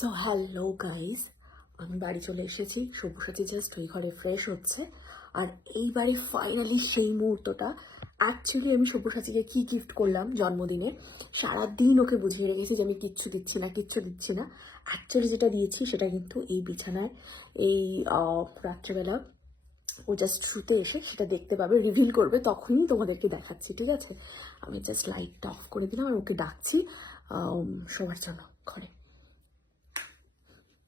So hello guys, আমি বাড়ি চলে এসেছি। সবুজ জাস্ট ওই ঘরে ফ্রেশ হচ্ছে। আর এইবারে ফাইনালি সেই মুহূর্তটা, অ্যাকচুয়ালি আমি সব্যসাচীকে কি গিফট করলাম জন্মদিনে, সারাদিন ওকে বুঝিয়ে রেখেছি যে আমি কিচ্ছু দিচ্ছি না। অ্যাকচুয়ালি যেটা দিয়েছি সেটা কিন্তু এই বিছানায় এই রাত্রেবেলা ও জাস্ট শুতে এসে সেটা দেখতে পাবে, রিভিল করবে, তখনই তোমাদেরকে দেখাচ্ছি, ঠিক আছে? আমি জাস্ট লাইটটা অফ করে দিলাম আর ওকে ডাকছি সবার জন্য ঘরে।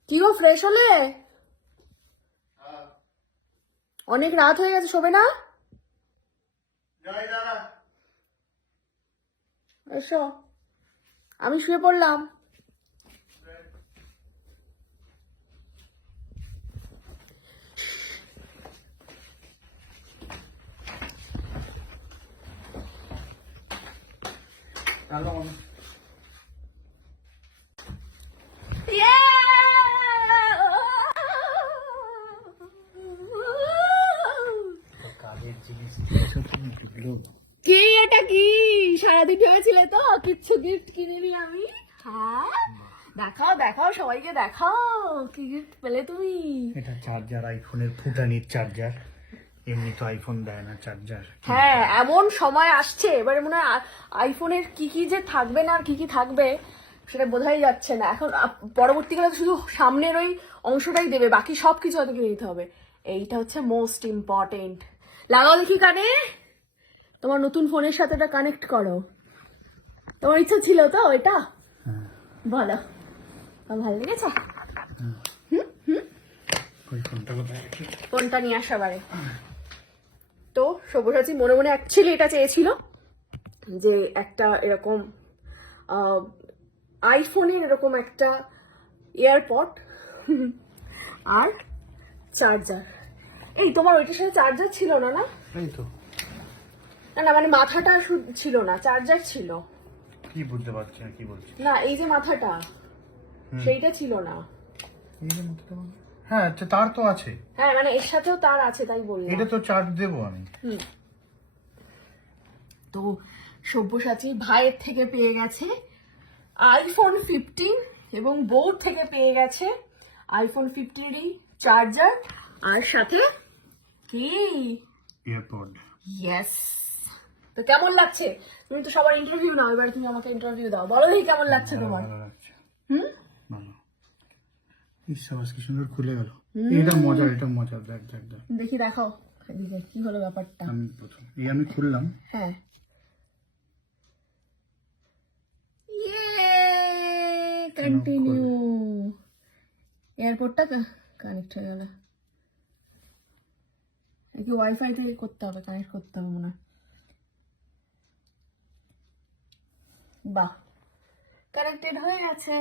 কি গো, ফ্রেশ হলে? অনেক রাত হয়ে গেছে, শোবে না? এসো, আমি শুয়ে পড়লাম। কি এটা কি সারাদিন ভেবেছিলে তো কিচ্ছু গিফট কিনিনি আমি? হ্যাঁ, দেখাও দেখাও, সবাইকে দেখাও কি গিফট পেলে তুমি। এটা চার্জার, আইফোনের ফুটানির চার্জার। এমনি তো আইফোন দেয় না চার্জার। হ্যাঁ, এমন সময় আসছে এবারে মনে হয় আইফোনের কি কি যে থাকবে না আর কি কি থাকবে সেটা বোঝাই যাচ্ছে না। এখন পরবর্তীকালে শুধু সামনের ওই অংশটাই দেবে, বাকি সব কিছু হয়তো কিনে দিতে হবে। এইটা হচ্ছে মোস্ট ইম্পর্টেন্ট। লাগাও দেখি কানে, তোমার নতুন ফোনের সাথে এটা কানেক্ট করো। তোমার ইচ্ছা ছিল তো এটা? বলো, ভালো লেগেছে? ফোনটা নিয়ে আসা বারে তো সব্যসাচী মনে মনে অ্যাকচুয়ালি এটা চেয়েছিল যে একটা এরকম আইফোনের এরকম একটা এয়ারপড আর চার্জার। এই তোমার ওইটার সাথে চার্জার ছিল না? না এই তো, না মানে মাথাটা ছিল না, চার্জার ছিল। কি বুঝতে পারছি না কি বলছি। না, এই যে মাথাটা সেইটা ছিল না। এই যে মাথাটা, হ্যাঁ আচ্ছা, তার তো আছে। হ্যাঁ মানে এর সাথেও তার আছে, তাই বললাম। এটা তো চার্জ দেবো আমি। তো সব্যসাচী ভাইয়ের থেকে পেয়ে গেছে আইফোন 15 এবং বউর থেকে পেয়ে গেছে আইফোন 15 চার্জার আর সাথে কি এয়ারপড। ইয়েস। তো কেমন লাগছে? তুমি তো সবার ইন্টারভিউ নাও, এবারে তুমি আমাকে ইন্টারভিউ দাও। বলো দেখি কেমন লাগছে তোমার। ভালো লাগছে। ভালো। ইস, কি সুন্দর খুলে গেল। এটা মজা, এটা মজা। দেখ দেখ দেখ, দেখি দেখাও এদিকে কি হলো ব্যাপারটা। আমি প্রথম আমি খুললাম। হ্যাঁ, কন্টিনিউ। এয়ারপোর্টটা কানেক্ট হয়ে গেল। কি ওয়াইফাই থেকে করতে হবে, কানেক্ট করতে হবে মনে হয়। বাহ, কানেক্টেড হয়ে গেছে।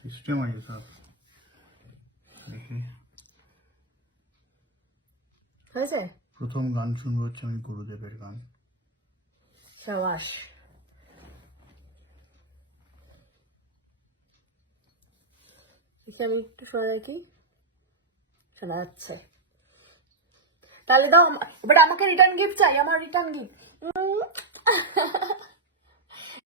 সিস্টেম আছে সব। দেখি হয়েছে। প্রথম গান শুনবো হচ্ছে আমি গুরুদেবের গান। সাবাস। আমি একটু শোনা যায় কি? শোনা যাচ্ছে। তাহলে দাও, এবার আমাকে রিটার্ন গিফট চাই, আমার রিটার্ন গিফট।